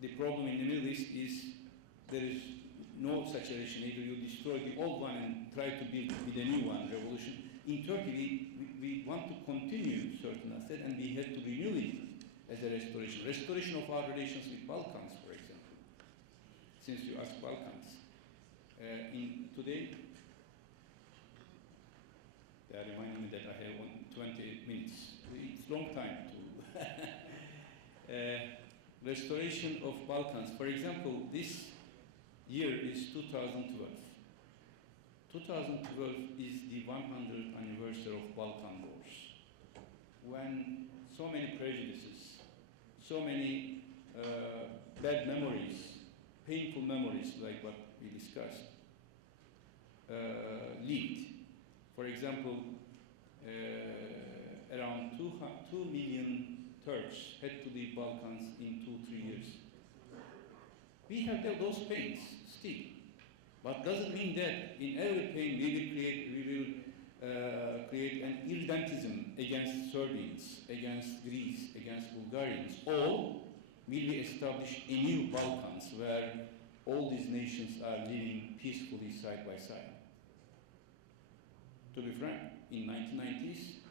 the problem in the Middle East is there is no such relation. Either you destroy the old one and try to build with a new one, revolution. In Turkey, we want to continue certain assets and we have to renew it as a restoration. Restoration of our relations with Balkans, for example. Since you asked Balkans. Today, they are reminding me that I have 20 minutes. It's a long time to... restoration of Balkans. For example, this year is 2012. 2012 is the 100th anniversary of Balkan Wars, when so many prejudices, so many bad memories, painful memories like what we discussed, lived. For example, around 2 million Turks had to leave Balkans in 2-3 years. We have those pains still, but doesn't mean that in every pain we will create an irredentism against Serbians, against Greece, against Bulgarians. All will we establish a new Balkans where all these nations are living peacefully side by side. To be frank, in 1990s,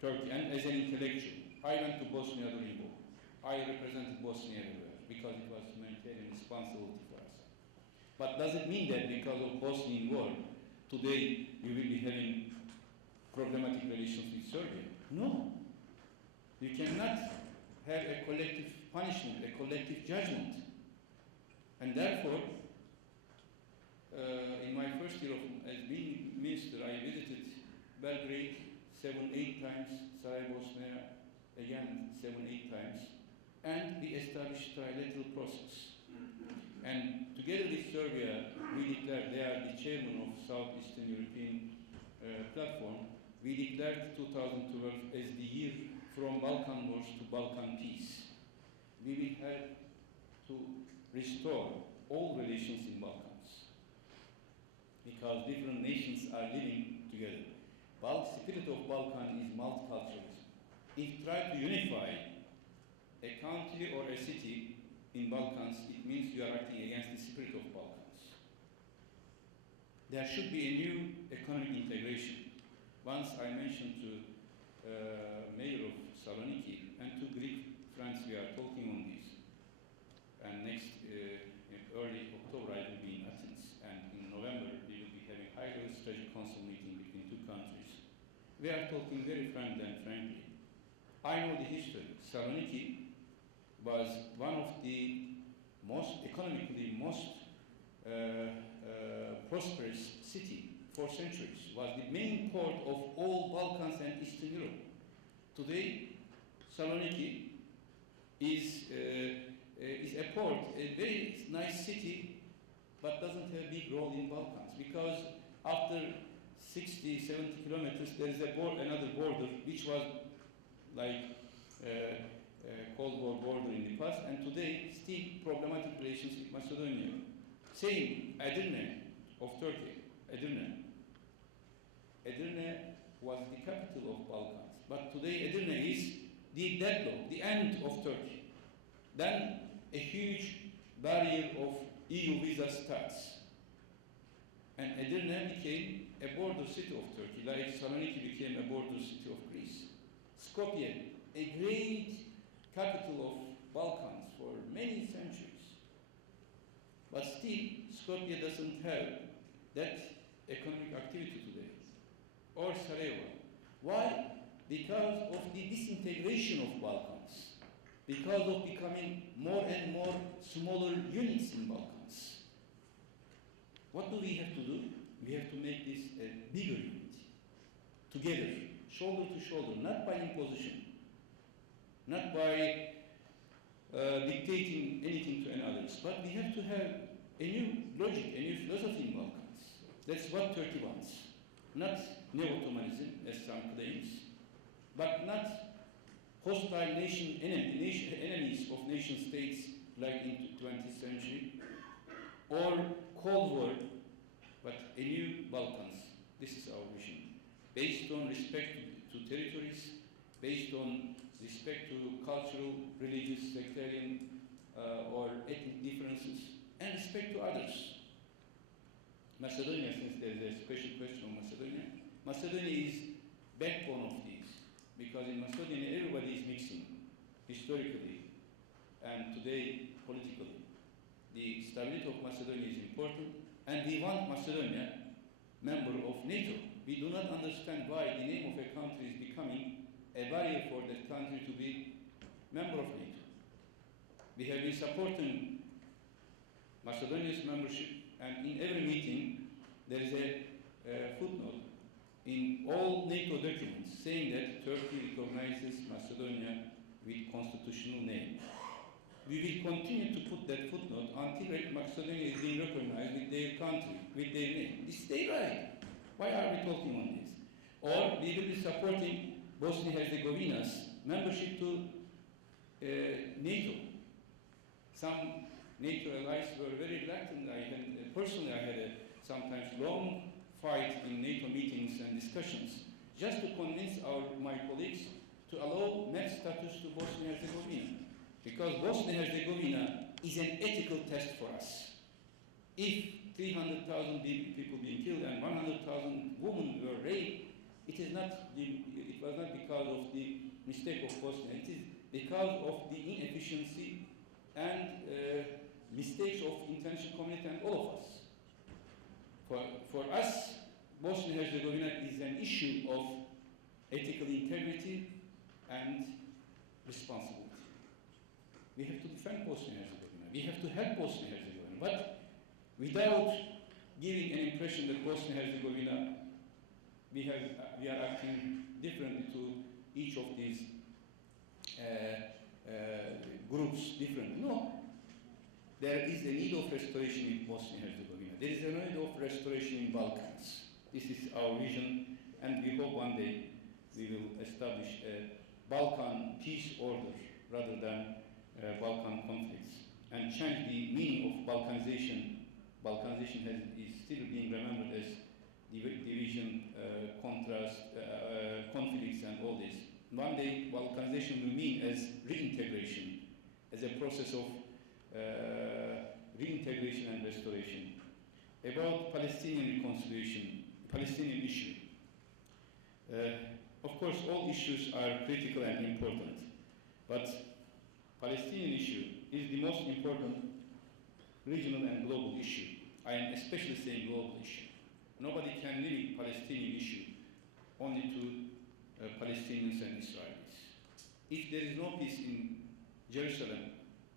Turkey, and as an intellectual, I went to Bosnia during the war. I represented Bosnia everywhere because it was humanitarian responsibility for us. But does it mean that because of Bosnian war, today we will be having problematic relations with Serbia? No. You cannot have a collective punishment, a collective judgment. And therefore, in my first year as being minister, I visited Belgrade 7-8 times, Sarajevo, Bosnia, again 7-8 times, and we established trilateral process. And together with Serbia, we declared, they are the chairman of Southeastern European platform, we declared 2012 as the year from Balkan Wars to Balkan peace. We will have to restore all relations in Balkans because different nations are living together. The spirit of Balkan is multiculturalism. If you try to unify a country or a city in Balkans, it means you are acting against the spirit of Balkans. There should be a new economic integration. Once I mentioned to Mayor of Saloniki and to Greek friends, we are talking on this. And next, early October, I will be in Athens. And in November, we will be having a high-level strategic council meeting between two countries. We are talking very frankly and frankly. I know the history. Saloniki was one of the economically most prosperous city for centuries, was the main port of all Balkans and Eastern Europe. Today, Saloniki is a port, a very nice city, but doesn't have a big role in Balkans because after 60, 70 kilometers, there is another border which was like Cold War border in the past, and today still problematic relations with Macedonia. Same, Edirne of Turkey, Edirne. Edirne was the capital of Balkans, but today Edirne is the deadlock, the end of Turkey. Then a huge barrier of EU visa starts. And Edirne became a border city of Turkey, like Saloniki became a border city of Greece. Skopje, a great capital of Balkans for many centuries. But still, Skopje doesn't have that economic activity today. Or Sarajevo. Why? Because of the disintegration of Balkans. Because of becoming more and more smaller units in Balkans. What do we have to do? We have to make this a bigger unit. Together, shoulder to shoulder, not by imposition, not by dictating anything to others, but we have to have a new logic, a new philosophy in Balkans. That's what Turkey wants. Not neo-Ottomanism, as some claims, but not hostile enemies of nation states like in the 20th century, or Cold War, but a new Balkans. This is our vision, based on respect to territories, based on respect to cultural, religious, sectarian, or ethnic differences and respect to others. Macedonia, since there's a special question on Macedonia, Macedonia is backbone of these, because in Macedonia everybody is mixing historically and today politically. The stability of Macedonia is important, and we want Macedonia member of NATO. We do not understand why the name of a country is becoming a barrier for that country to be member of NATO. We have been supporting Macedonia's membership, and in every meeting there is a footnote in all NATO documents saying that Turkey recognizes Macedonia with constitutional name. We will continue to put that footnote until Macedonia is being recognized with their country, with their name. This is their right. Why are we talking on this? Or we will be supporting Bosnia-Herzegovina's membership to NATO. Some NATO allies were very reluctant. Personally, I had a sometimes long fight in NATO meetings and discussions just to convince my colleagues to allow MEP status to Bosnia-Herzegovina. Because Bosnia-Herzegovina is an ethical test for us. If 300,000 people being killed and 100,000 women were raped, it was not because of the mistake of Bosnia. It is because of the inefficiency and mistakes of international community and all of us. For us, Bosnia-Herzegovina is an issue of ethical integrity and responsibility. We have to defend Bosnia-Herzegovina. We have to help Bosnia-Herzegovina, but without giving an impression that Bosnia-Herzegovina, we are acting differently to each of these groups differently. No. There is a need of restoration in Bosnia-Herzegovina. There is a need of restoration in Balkans. This is our vision, and we hope one day we will establish a Balkan peace order rather than Balkan conflicts, and change the meaning of Balkanization. Balkanization is still being remembered as division, contrast, conflicts, and all this. One day, Balkanization will mean as reintegration, as a process of reintegration and restoration. About Palestinian reconciliation, Palestinian issue. Of course, all issues are critical and important, but Palestinian issue is the most important regional and global issue. I am especially saying global issue. Nobody can limit Palestinian issue only to Palestinians and Israelis. If there is no peace in Jerusalem,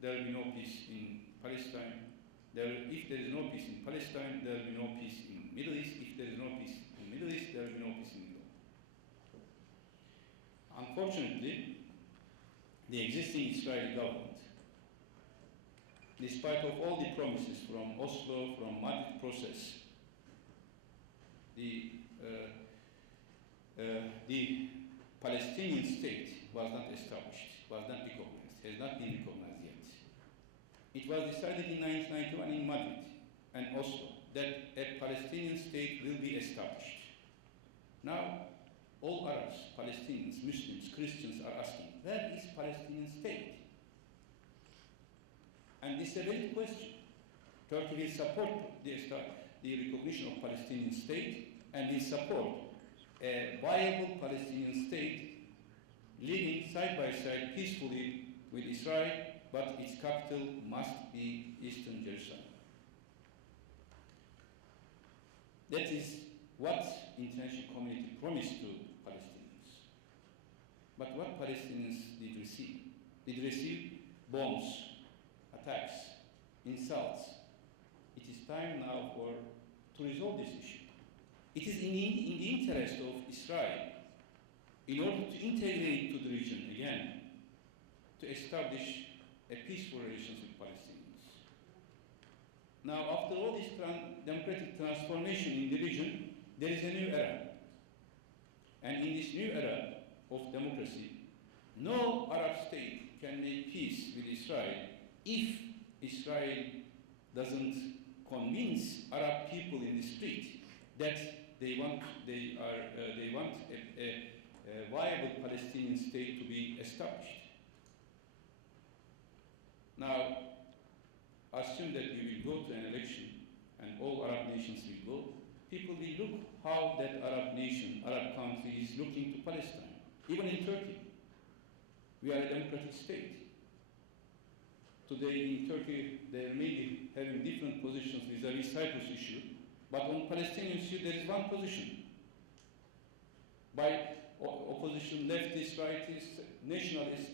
there will be no peace in Palestine. If there is no peace in Palestine, there will be no peace in Middle East. If there is no peace in Middle East, there will be no peace in Europe. Unfortunately, the existing Israeli government, despite of all the promises from Oslo, from Madrid process, the Palestinian state was not established, was not recognized, has not been recognized yet. It was decided in 1991 in Madrid and Oslo that a Palestinian state will be established. Now, all Arabs, Palestinians, Muslims, Christians are asking, where is Palestinian state? And this is a valid question. Turkey will support the recognition of Palestinian state, and will support a viable Palestinian state living side by side peacefully with Israel, but its capital must be Eastern Jerusalem. That is what international community promised to Palestinians. But what Palestinians did receive? Did receive bombs, attacks, insults. It is time now to resolve this issue. It is in the interest of Israel, in order to integrate to the region again, to establish a peaceful relations with Palestinians. Now, after all this democratic transformation in the region, there is a new era. And in this new era of democracy, no Arab state can make peace with Israel if Israel doesn't convince Arab people in the street that they want a viable Palestinian state to be established. Now, assume that we will go to an election and all Arab nations will go, people will look how that Arab nation, Arab country is looking to Palestine. Even in Turkey, we are a democratic state. Today in Turkey, they may be having different positions vis-à-vis Cyprus issue, but on Palestinian issue, there is one position. By opposition, leftist, rightist, nationalist,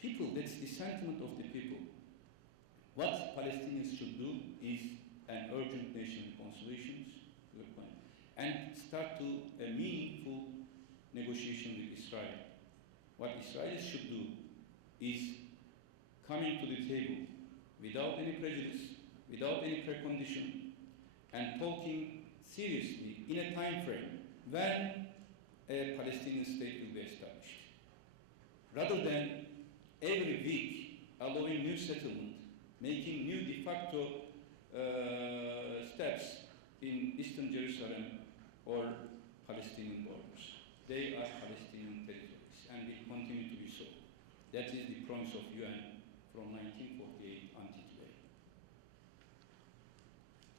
people, that's the sentiment of the people. What Palestinians should do is an urgent nation reconciliation and start to a meaningful negotiation with Israel. What Israelis should do is coming to the table without any prejudice, without any precondition, and talking seriously in a time frame when a Palestinian state will be established. Rather than every week allowing new settlement, making new de facto steps in Eastern Jerusalem or Palestinian borders. They are Palestinian territories and will continue to be so. That is the promise of UN from 1948 until today.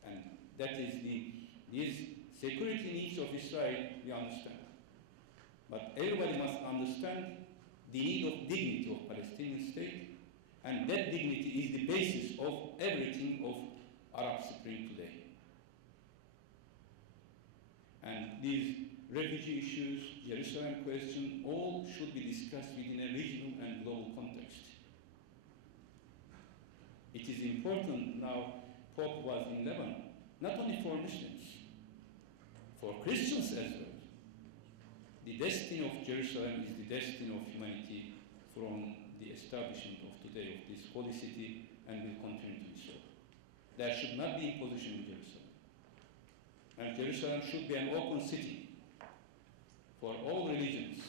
And that is these security needs of Israel, we understand. But everybody must understand the need of dignity of Palestinian state, and that dignity is the basis of everything of Arab Spring today. And these refugee issues, Jerusalem question, all should be discussed within a regional and global context. It is important now, Pope was in Lebanon, not only for Muslims, for Christians as well. The destiny of Jerusalem is the destiny of humanity from the establishment of today of this holy city, and will continue to be so. There should not be imposition in Jerusalem. And Jerusalem should be an open city for all religions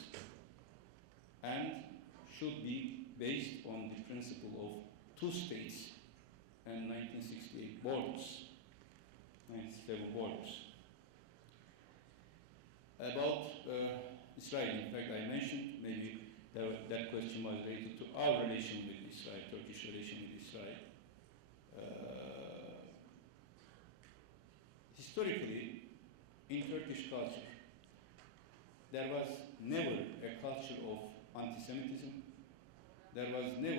and should be based on the principle of two states and 1968 borders, 1967 borders. About Israel, in fact, I mentioned maybe that question was related to our relation with Israel, Turkish relation with Israel. Historically, in Turkish culture, there was never a culture of anti-Semitism. There was never